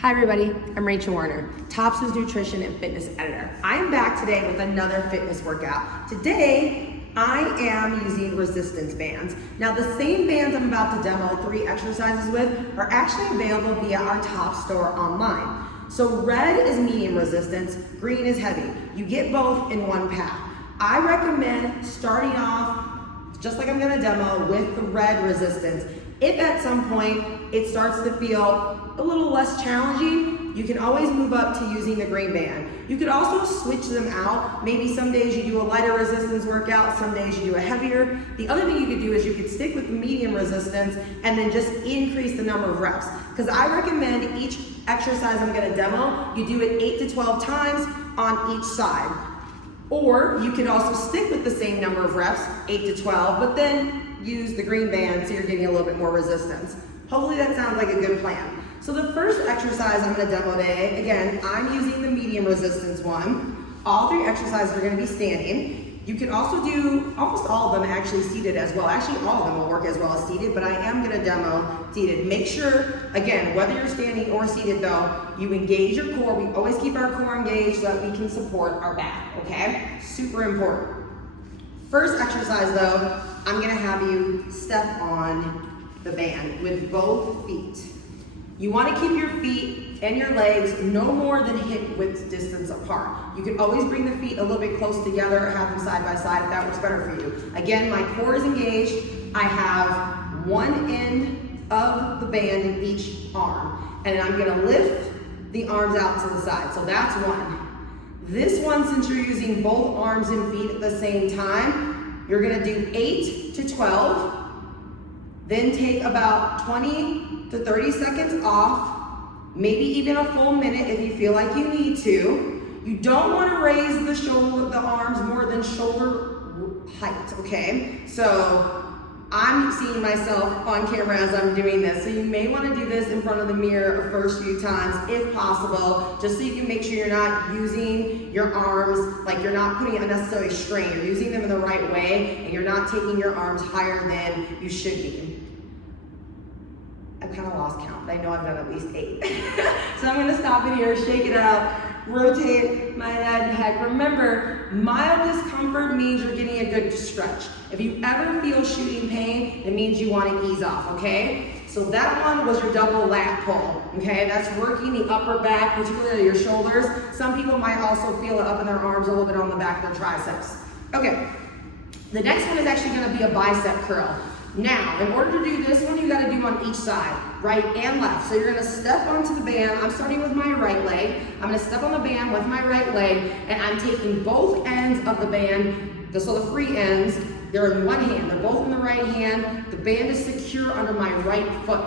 Hi everybody, I'm Rachel Werner, Tops's Nutrition and Fitness Editor. I am back today with another fitness workout. Today, I am using resistance bands. Now the same bands I'm about to demo 3 exercises with are actually available via our Top store online. So red is medium resistance, green is heavy. You get both in one pack. I recommend starting off, just like I'm gonna demo, with the red resistance. If at some point it starts to feel a little less challenging, you can always move up to using the green band. You could also switch them out. Maybe some days you do a lighter resistance workout, some days you do a heavier. The other thing you could do is you could stick with the medium resistance and then just increase the number of reps. Because I recommend each exercise I'm gonna demo, you do it 8 to 12 times on each side. Or you can also stick with the same number of reps, 8 to 12, but then use the green band so you're getting a little bit more resistance. Hopefully that sounds like a good plan. So the first exercise I'm gonna demo today, again, I'm using the medium resistance one. All 3 exercises are gonna be standing. You can also do almost all of them actually seated as well. Actually, all of them will work as well as seated, but I am gonna demo seated. Make sure, again, whether you're standing or seated though, you engage your core. We always keep our core engaged so that we can support our back, okay? Super important. First exercise though, I'm gonna have you step on the band with both feet. You wanna keep your feet and your legs no more than hip width distance apart. You can always bring the feet a little bit close together or have them side by side if that works better for you. Again, my core is engaged. I have one end of the band in each arm. And I'm gonna lift the arms out to the side. So that's one. This one, since you're using both arms and feet at the same time, you're gonna do 8 to 12, then take about 20 to 30 seconds off, maybe even a full minute if you feel like you need to. You don't wanna raise the arms more than shoulder height, okay? So I'm seeing myself on camera as I'm doing this, so you may wanna do this in front of the mirror the first few times if possible, just so you can make sure you're not using your arms, like you're not putting unnecessary strain. You're using them in the right way, and you're not taking your arms higher than you should be. I've kind of lost count, but I know I've done at least 8. So I'm gonna stop it here, shake it out, rotate my head and neck. Remember, mild discomfort means you're getting a good stretch. If you ever feel shooting pain, it means you want to ease off, okay? So that one was your double lat pull, okay? That's working the upper back, particularly your shoulders. Some people might also feel it up in their arms, a little bit on the back of their triceps. Okay, the next one is actually gonna be a bicep curl. Now, in order to do this one, you gotta do on each side, right and left. So you're gonna step onto the band. I'm starting with my right leg. I'm gonna step on the band with my right leg, and I'm taking both ends of the band, so the free ends, they're in one hand. They're both in the right hand. The band is secure under my right foot.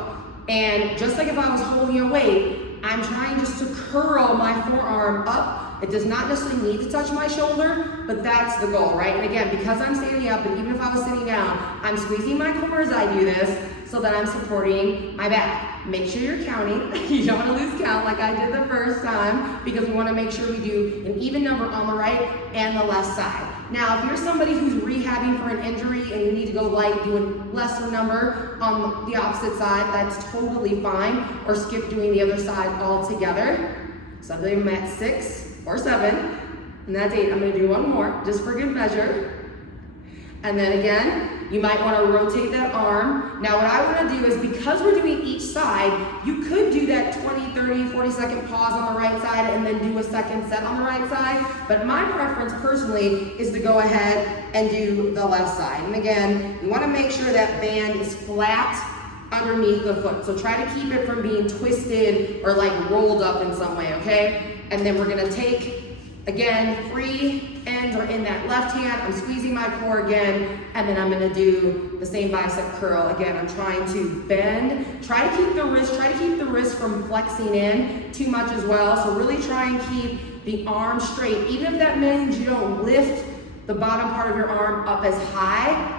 And just like if I was holding a weight, I'm trying just to curl my forearm up. It does not necessarily need to touch my shoulder, but that's the goal, right? And again, because I'm standing up, and even if I was sitting down, I'm squeezing my core as I do this so that I'm supporting my back. Make sure you're counting. You don't want to lose count like I did the first time, because we want to make sure we do an even number on the right and the left side. Now, if you're somebody who's rehabbing for an injury and you need to go light, do a lesser number on the opposite side, that's totally fine, or skip doing the other side altogether. So I'm doing them at 6 or 7, and that's 8. I'm gonna do one more, just for good measure. And then again, you might wanna rotate that arm. Now what I wanna do is, because we're doing each side, you could do that 20, 30, 40-second pause on the right side and then do a second set on the right side. But my preference personally is to go ahead and do the left side. And again, you wanna make sure that band is flat underneath the foot. So try to keep it from being twisted or like rolled up in some way, okay? And then we're gonna take, again, free ends are in that left hand. I'm squeezing my core again, and then I'm gonna do the same bicep curl. Again, I'm trying to bend. Try to keep the wrist from flexing in too much as well. So really try and keep the arm straight. Even if that means you don't lift the bottom part of your arm up as high,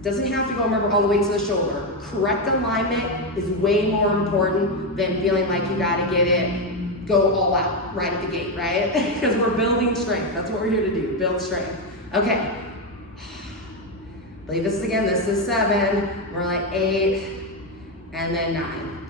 doesn't have to go, remember, all the way to the shoulder. Correct alignment is way more important than feeling like you gotta get it, go all out right at the gate, right? Because we're building strength. That's what we're here to do, build strength. Okay. Leave this again, this is 7, we're like 8, and then 9.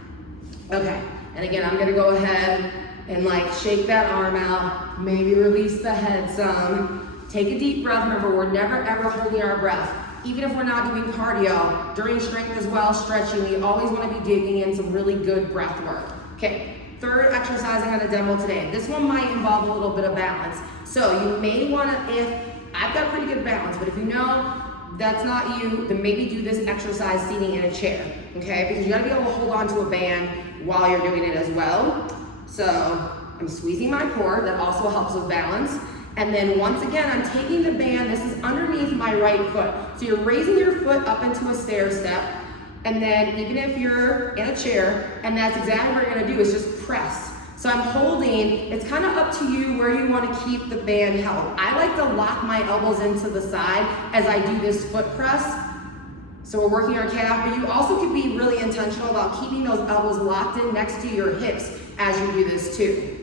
Okay, And again, I'm gonna go ahead and like shake that arm out, maybe release the head some. Take a deep breath. Remember, we're never ever holding our breath. Even if we're not doing cardio, during strength as well, stretching, we always wanna be digging in some really good breath work. Okay, third exercise I'm gonna demo today. This one might involve a little bit of balance. So you may wanna, if I've got pretty good balance, but if you know that's not you, then maybe do this exercise seating in a chair, okay? Because you gotta be able to hold on to a band while you're doing it as well. So I'm squeezing my core, that also helps with balance. And then once again, I'm taking the band, this is underneath my right foot. So you're raising your foot up into a stair step, and then even if you're in a chair, and that's exactly what you're gonna do, is just press. So I'm holding, it's kind of up to you where you want to keep the band held. I like to lock my elbows into the side as I do this foot press. So we're working our calf, but you also can be really intentional about keeping those elbows locked in next to your hips as you do this too.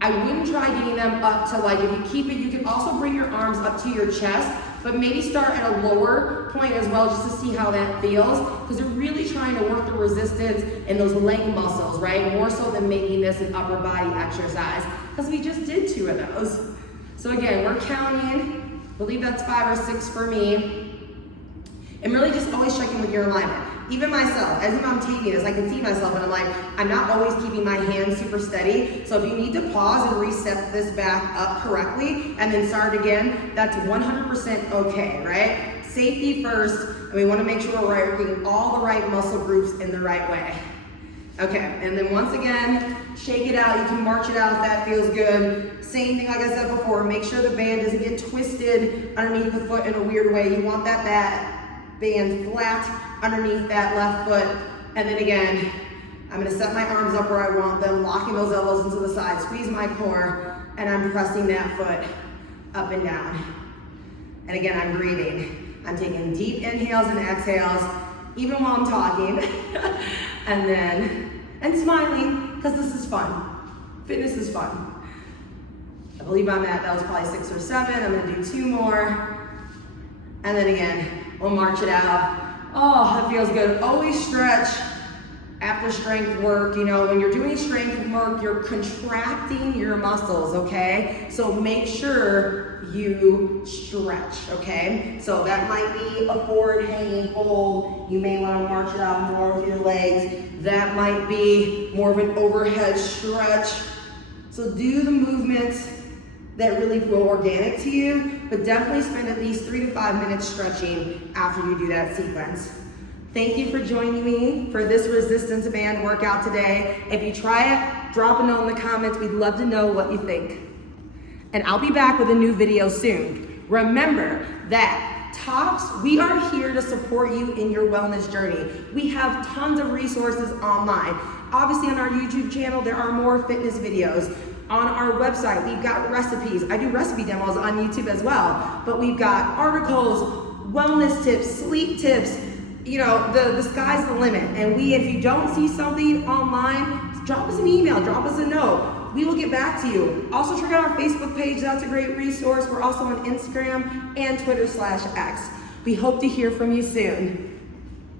I wouldn't try getting them up to, like, if you keep it, you can also bring your arms up to your chest, but maybe start at a lower point as well just to see how that feels, because you're really trying to work the resistance in those leg muscles, right? More so than making this an upper body exercise, because we just did 2 of those. So again, we're counting, I believe that's 5 or 6 for me, and really just always checking with your alignment. Even myself, as I'm taking this, I can see myself and I'm like, I'm not always keeping my hands super steady. So if you need to pause and reset this back up correctly and then start again, that's 100% okay, right? Safety first, and we wanna make sure we're working all the right muscle groups in the right way. Okay, and then once again, shake it out. You can march it out if that feels good. Same thing like I said before, make sure the band doesn't get twisted underneath the foot in a weird way. You want that band flat underneath that left foot. And then again, I'm gonna set my arms up where I want them, locking those elbows into the side, squeeze my core, and I'm pressing that foot up and down. And again, I'm breathing. I'm taking deep inhales and exhales, even while I'm talking. and smiling, because this is fun. Fitness is fun. I believe that was probably 6 or 7. I'm gonna do 2 more. And then again, we'll march it out. Oh, that feels good. Always stretch after strength work. You know, when you're doing strength work, you're contracting your muscles, okay? So make sure you stretch, okay? So that might be a forward hanging hold. You may want to march it out more with your legs. That might be more of an overhead stretch. So do the movements that really feel organic to you, but definitely spend at least 3 to 5 minutes stretching after you do that sequence. Thank you for joining me for this resistance band workout today. If you try it, drop a note in the comments. We'd love to know what you think. And I'll be back with a new video soon. Remember that Tops, we are here to support you in your wellness journey. We have tons of resources online. Obviously on our YouTube channel, there are more fitness videos. On our website, we've got recipes. I do recipe demos on YouTube as well, but we've got articles, wellness tips, sleep tips. You know, the sky's the limit. And if you don't see something online, drop us an email, drop us a note. We will get back to you. Also check out our Facebook page, that's a great resource. We're also on Instagram and Twitter/X. We hope to hear from you soon.